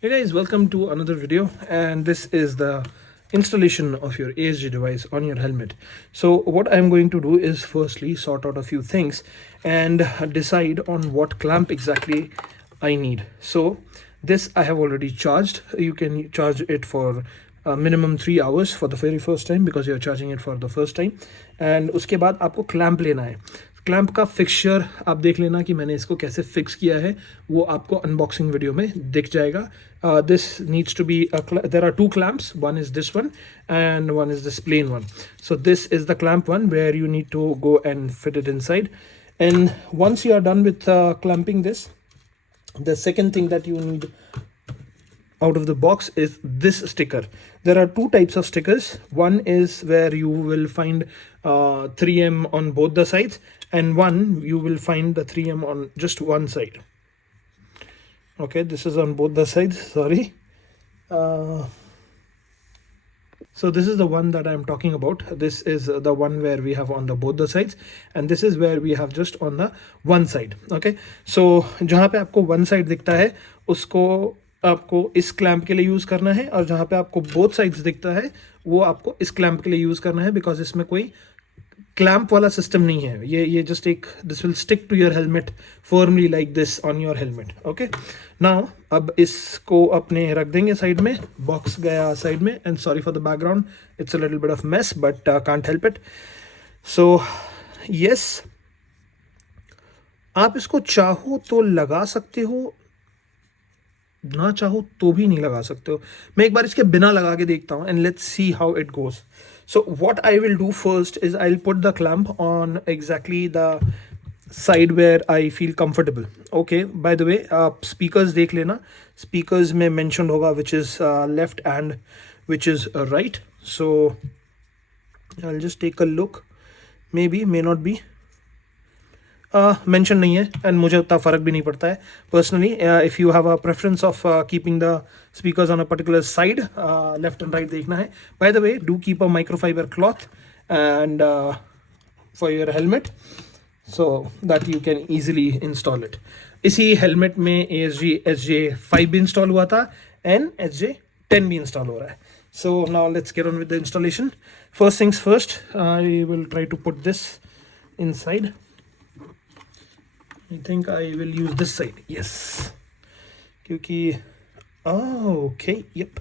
Hey guys, welcome to another video, and this is the installation of your ASG device on your helmet. So what I'm going to do is firstly sort out a few things and decide on what clamp exactly I need. So this I have already charged. You can charge it for minimum 3 hours for the very first time because you're charging it for the first time. And उसके बाद आपको clamp लेना है. क्लैंप का फिक्सचर आप देख लेना कि मैंने इसको कैसे फिक्स किया है, वो आपको अनबॉक्सिंग वीडियो में दिख जाएगा. This needs to be there are two clamps, one is this one and one is this plain one. So this is the clamp one where you need to go and fit it inside. And once you are done with clamping this, the second thing that you need out of the box is this sticker. There are two types of stickers. One is where you will find 3M on both the sides, and one you will find the 3M on just one side. Okay, this is on both the sides, sorry. So this is the one that I'm talking about. This is the one where we have on the both the sides, and this is where we have just on the one side. Okay, so जहाँ पे आपको one side दिखता है उसको आपको इस क्लैंप के लिए यूज करना है, और जहाँ पे आपको both sides दिखता है वो आपको इस क्लैंप के लिए यूज करना है, बिकॉज इसमें कोई क्लैंप वाला सिस्टम नहीं है. ये जस्ट एक this will stick to your helmet firmly like this on your helmet. Okay, now अब इसको अपने रख देंगे साइड में. बॉक्स गया साइड में, and sorry for the background, it's a little bit of mess but can't help it. So yes, आप इसको चाहो तो लगा सकते हो, ना चाहो तो भी नहीं लगा सकते हो. मैं एक बार इसके बिना लगा के देखता हूँ, and let's see how it goes. So what I will do first is I'll put the clamp on exactly the side where I feel comfortable. Okay, by the way, speakers देख लेना. Speakers में mentioned होगा which is left and which is right. So I'll just take a look. Maybe, may not be. Mention नहीं है, एंड मुझे उतना फ़र्क भी नहीं पड़ता है personally. If you have a preference of keeping the speakers on a particular side, left and right देखना है. By the way, do keep a microfibre cloth and for your helmet so that you can easily install it. इसी हेलमेट में ASG SJ5 भी इंस्टॉल हुआ था, and SJ10 भी इंस्टॉल हो रहा है. So now let's get on with the installation. First things first, I will try to put this inside. I think I will use this side. Yes. क्योंकि okay, yep.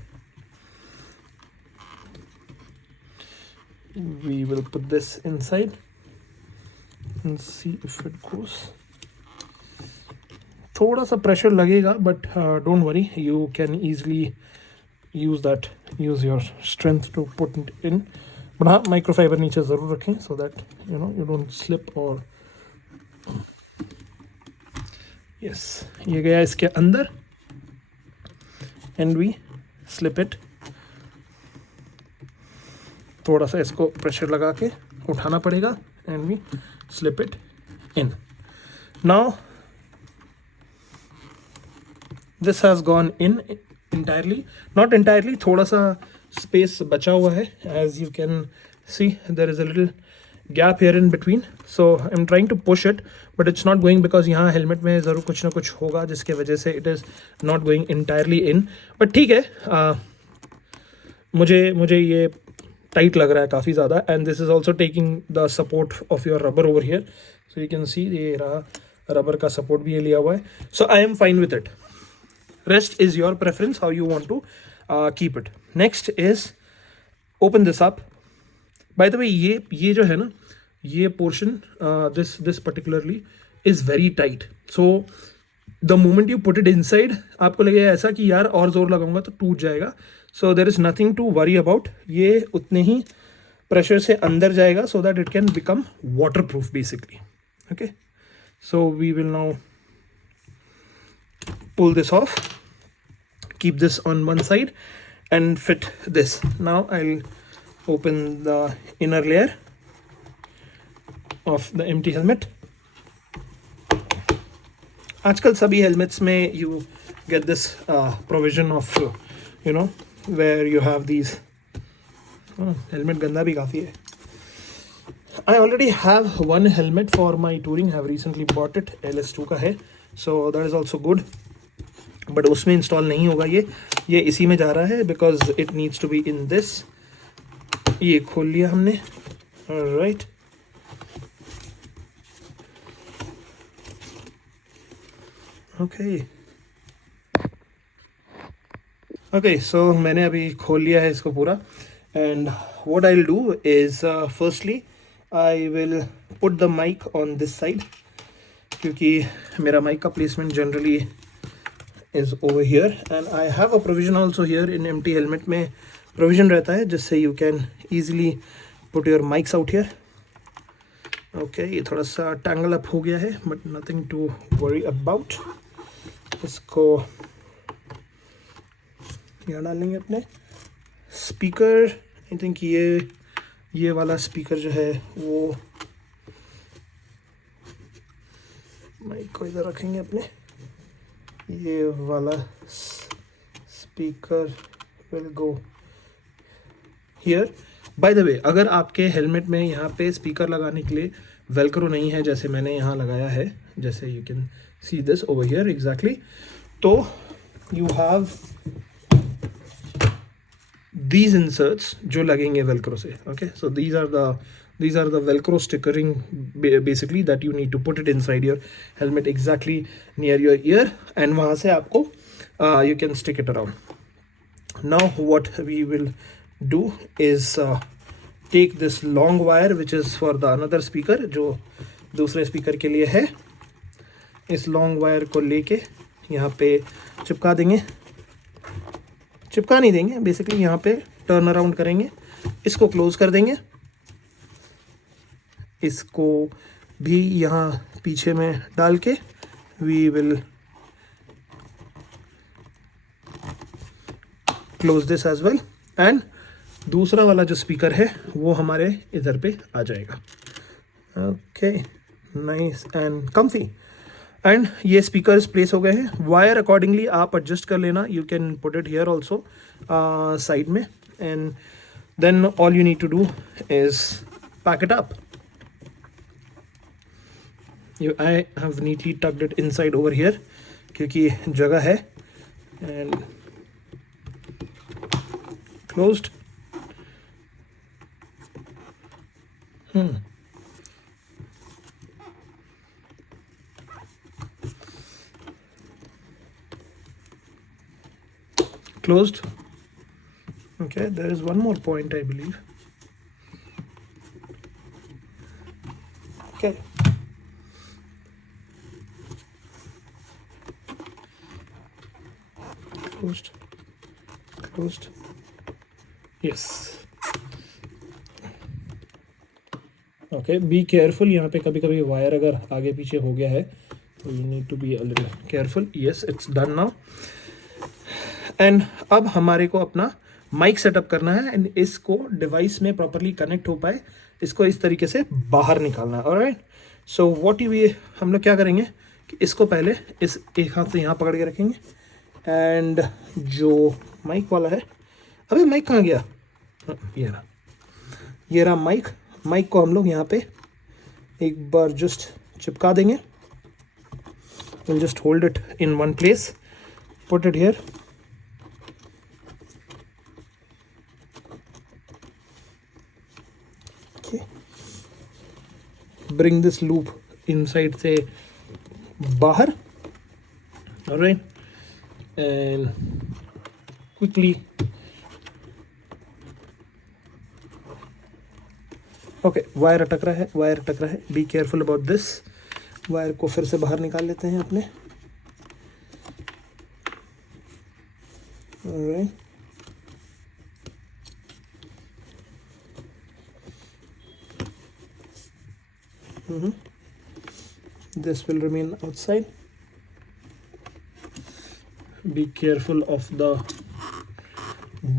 We will put this inside and see if it goes. थोड़ा सा प्रेशर लगेगा, but don't worry, you can easily use your strength to put it in. but हाँ, माइक्रोफाइबर नीचे ज़रूर रखें so that you don't slip or yes, ये गया इसके अंदर, एंड वी स्लिप इट. थोड़ा सा इसको प्रेशर लगा के उठाना पड़ेगा, and we slip it in. Now this has gone in entirely, not entirely, थोड़ा सा स्पेस बचा हुआ है. As you can see there is a little gap here in between, so I'm trying to push it, but it's not going because यहाँ हेलमेट में ज़रूर कुछ ना कुछ होगा जिसके वजह से it is not going entirely in. but ठीक है, मुझे ये टाइट लग रहा है काफ़ी ज़्यादा, and this is also taking the support of your rubber over here, so you can see ये रहा रबर का सपोर्ट भी ये लिया हुआ है. so I am fine with it. rest is your preference how you want to keep it. next is open this up. By the way, ये जो है ना, ये portion this particularly is very tight. So the moment you put it inside, आपको लगेगा ऐसा कि यार और ज़ोर लगाऊंगा तो टूट जाएगा. So there is nothing to worry about. ये उतने ही प्रेशर से अंदर जाएगा so that it can become waterproof basically. Okay, so we will now pull this off, keep this on one side and fit this. Now I'll open the inner layer of the empty helmet. आजकल सभी helmets में you get this provision of where you have these. helmet गंदा भी काफ़ी है. I already have one helmet for my touring. I have recently bought it. LS2 का है, so that is also good. बट उसमें इंस्टॉल नहीं होगा ये इसी में जा रहा है because it needs to be in this. ये खोल लिया हमने, राइट। ओके सो मैंने अभी खोल लिया है इसको पूरा। And what I will do is firstly I will put the mic on this side, क्योंकि मेरा माइक का placement generally is over here and I have a provision also here in empty helmet में provision रहता है जिससे you can easily put your mics out here. Okay, ये थोड़ा सा tangle up हो गया है but nothing to worry about. इसको यहाँ डालेंगे अपने स्पीकर। आई थिंक ये वाला स्पीकर जो है वो माइक को इधर रखेंगे अपने। ये वाला speaker will go here. By the way, अगर आपके हेलमेट में यहाँ पे स्पीकर लगाने के लिए वेलक्रो नहीं है जैसे मैंने यहाँ लगाया है, जैसे you can see this over here exactly, तो यू हैव these inserts जो लगेंगे velcro से। okay, so these are the velcro stickering basically that you need to put it inside your helmet exactly near your ear and वहाँ से आपको you can stick it around. Now what we will do is take this long wire which is for the another speaker जो दूसरे स्पीकर के लिए है। इस long wire को लेके यहाँ पे चिपका देंगे, चिपका नहीं देंगे बेसिकली, यहाँ पे टर्न अराउंड करेंगे, इसको क्लोज कर देंगे, इसको भी यहाँ पीछे में डाल के we will close this as well एंड दूसरा वाला जो स्पीकर है वो हमारे इधर पे आ जाएगा। Okay, nice and comfy. And ये स्पीकर्स प्लेस हो गए हैं। वायर अकॉर्डिंगली आप एडजस्ट कर लेना, you can put it here also side में and then all you need to do is pack it up. I have neatly tucked it inside over here क्योंकि जगह है and closed. Closed. Okay, there is one more point I believe. Okay, closed, yes. Okay, be careful, यहाँ पे कभी कभी वायर अगर आगे पीछे हो गया है तो you need to be a little careful. Yes, it's done now. And अब हमारे को अपना माइक सेटअप करना है एंड इसको डिवाइस में प्रॉपरली कनेक्ट हो पाए इसको इस तरीके से बाहर निकालना है। ऑलराइट, सो व्हाट यू हम लोग क्या करेंगे कि इसको पहले इस एक हाथ से यहाँ पकड़ के रखेंगे एंड जो माइक वाला है, अबे माइक कहाँ गया, ये रहा माइक को हम लोग यहाँ पे एक बार जस्ट चिपका देंगे। Will just hold it in one place, put it here. Bring this loop inside से बाहर, alright, and quickly okay, wire अटक रहा है, be careful about this। Wire को फिर से बाहर निकाल लेते हैं अपने, alright, this will remain outside। be careful of the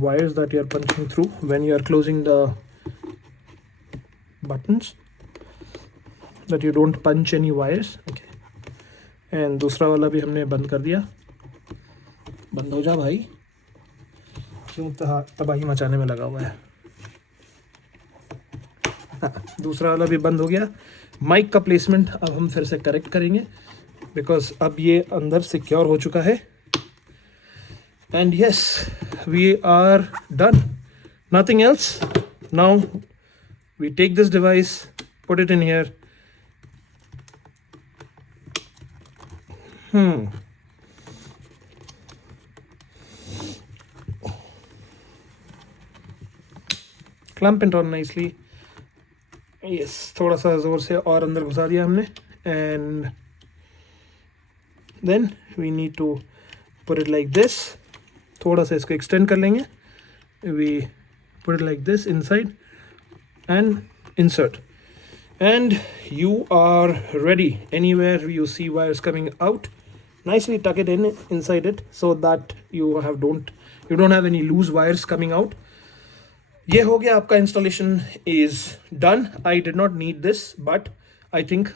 wires that you are punching through when you are closing the buttons, that you don't punch any wires। okay, and दूसरा वाला भी हमने बंद कर दिया। बंद हो जा भाई, क्यों तबाही मचाने में लगा हुआ है। दूसरा वाला भी बंद हो गया। माइक का प्लेसमेंट अब हम फिर से करेक्ट करेंगे बिकॉज अब ये अंदर सिक्योर हो चुका है And yes, we are done. Nothing else. Now we take this device, put it in here. Clamp it on nicely. Yes, थोड़ा सा जोर से और अंदर घुसा दिया हमने. And then we need to put it like this. थोड़ा सा इसको extend कर लेंगे. We put it like this inside and insert. And you are ready. Anywhere you see wires coming out, nicely tuck it in inside it so that you don't have any loose wires coming out. ये हो गया आपका installation is done. I did not need this, but I think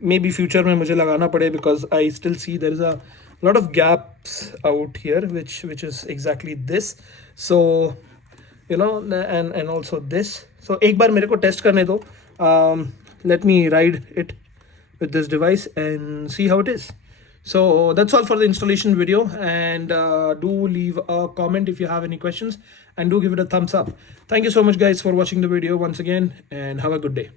maybe future में मुझे लगाना पड़े because I still see there is a lot of gaps out here which is exactly this. So you know, and also this. So एक बार मेरे को test करने दो. Let me ride it with this device and see how it is. So that's all for the installation video, and do leave a comment if you have any questions, and do give it a thumbs up. Thank you so much guys for watching the video once again, and have a good day.